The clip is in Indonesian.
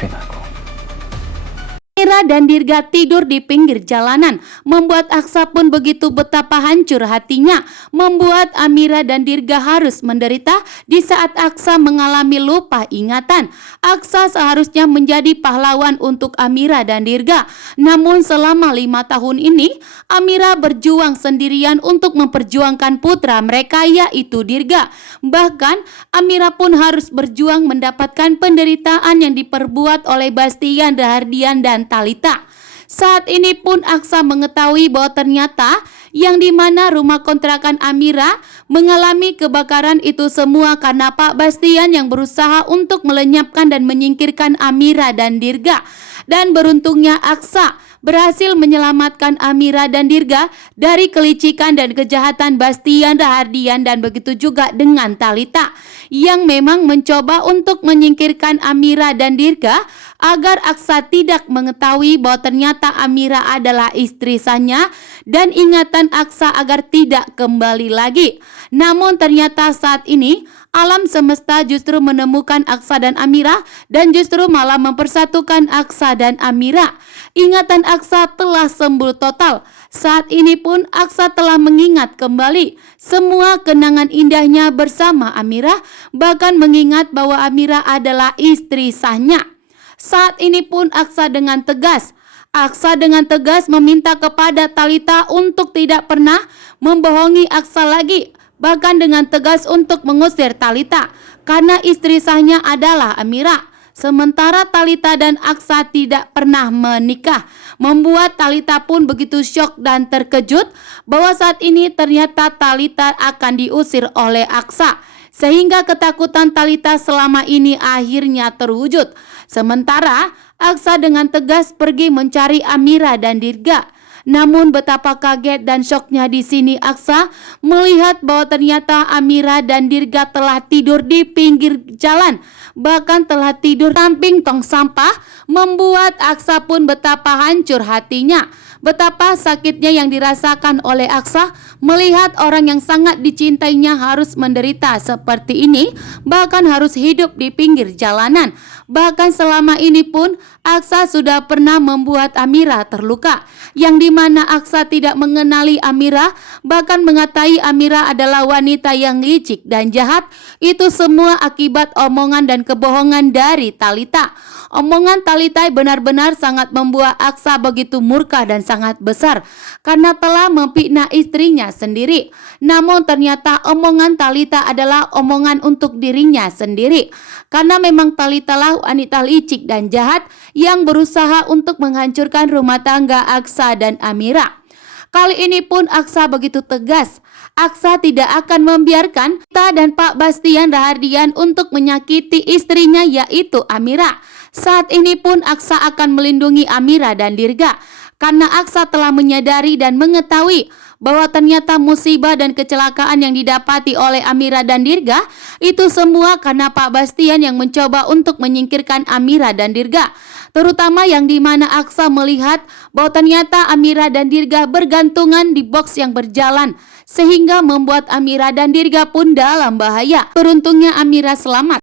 Maafin aku. Amira dan Dirga tidur di pinggir jalanan, membuat Aksa pun begitu betapa hancur hatinya, membuat Amira dan Dirga harus menderita di saat Aksa mengalami lupa ingatan. Aksa seharusnya menjadi pahlawan untuk Amira dan Dirga, namun selama 5 tahun ini Amira berjuang sendirian untuk memperjuangkan putra mereka, yaitu Dirga. Bahkan Amira pun harus berjuang mendapatkan penderitaan yang diperbuat oleh Bastian, Rahardian, dan Talita. Saat ini pun Aksa mengetahui bahwa ternyata yang dimana rumah kontrakan Amira mengalami kebakaran itu semua karena Pak Bastian yang berusaha untuk melenyapkan dan menyingkirkan Amira dan Dirga. Dan beruntungnya Aksa berhasil menyelamatkan Amira dan Dirga dari kelicikan dan kejahatan Bastian, Rahardian, dan begitu juga dengan Talita yang memang mencoba untuk menyingkirkan Amira dan Dirga agar Aksa tidak mengetahui bahwa ternyata Amira adalah istri sahnya dan ingatan Aksa agar tidak kembali lagi. Namun ternyata saat ini alam semesta justru menemukan Aksa dan Amira dan justru malah mempersatukan Aksa dan Amira. Ingatan Aksa telah sembuh total. Saat ini pun Aksa telah mengingat kembali semua kenangan indahnya bersama Amira, bahkan mengingat bahwa Amira adalah istri sahnya. Saat ini pun Aksa dengan tegas meminta kepada Talita untuk tidak pernah membohongi Aksa lagi, bahkan dengan tegas untuk mengusir Talita karena istri sahnya adalah Amira. Sementara Talita dan Aksa tidak pernah menikah, membuat Talita pun begitu syok dan terkejut bahwa saat ini ternyata Talita akan diusir oleh Aksa, sehingga ketakutan Talita selama ini akhirnya terwujud. Sementara Aksa dengan tegas pergi mencari Amira dan Dirga. Namun betapa kaget dan syoknya di sini Aksa melihat bahwa ternyata Amira dan Dirga telah tidur di pinggir jalan, bahkan telah tidur samping tong sampah, membuat Aksa pun betapa hancur hatinya. Betapa sakitnya yang dirasakan oleh Aksa melihat orang yang sangat dicintainya harus menderita seperti ini, bahkan harus hidup di pinggir jalanan. Bahkan selama ini pun Aksa sudah pernah membuat Amira terluka, yang dimana Aksa tidak mengenali Amira, bahkan mengatai Amira adalah wanita yang licik dan jahat. Itu semua akibat omongan dan kebohongan dari Talita. Omongan Talita benar-benar sangat membuat Aksa begitu murka dan sangat besar karena telah memfitnah istrinya sendiri. Namun ternyata omongan Talita adalah omongan untuk dirinya sendiri, karena memang Talita lah wanita licik dan jahat yang berusaha untuk menghancurkan rumah tangga Aksa dan Amira. Kali ini pun Aksa begitu tegas. Aksa tidak akan membiarkan Talita dan Pak Bastian, Rahardian untuk menyakiti istrinya, yaitu Amira. Saat ini pun Aksa akan melindungi Amira dan Dirga karena Aksa telah menyadari dan mengetahui bahwa ternyata musibah dan kecelakaan yang didapati oleh Amira dan Dirga itu semua karena Pak Bastian yang mencoba untuk menyingkirkan Amira dan Dirga. Terutama yang dimana Aksa melihat bahwa ternyata Amira dan Dirga bergantungan di box yang berjalan, sehingga membuat Amira dan Dirga pun dalam bahaya. Beruntungnya Amira selamat.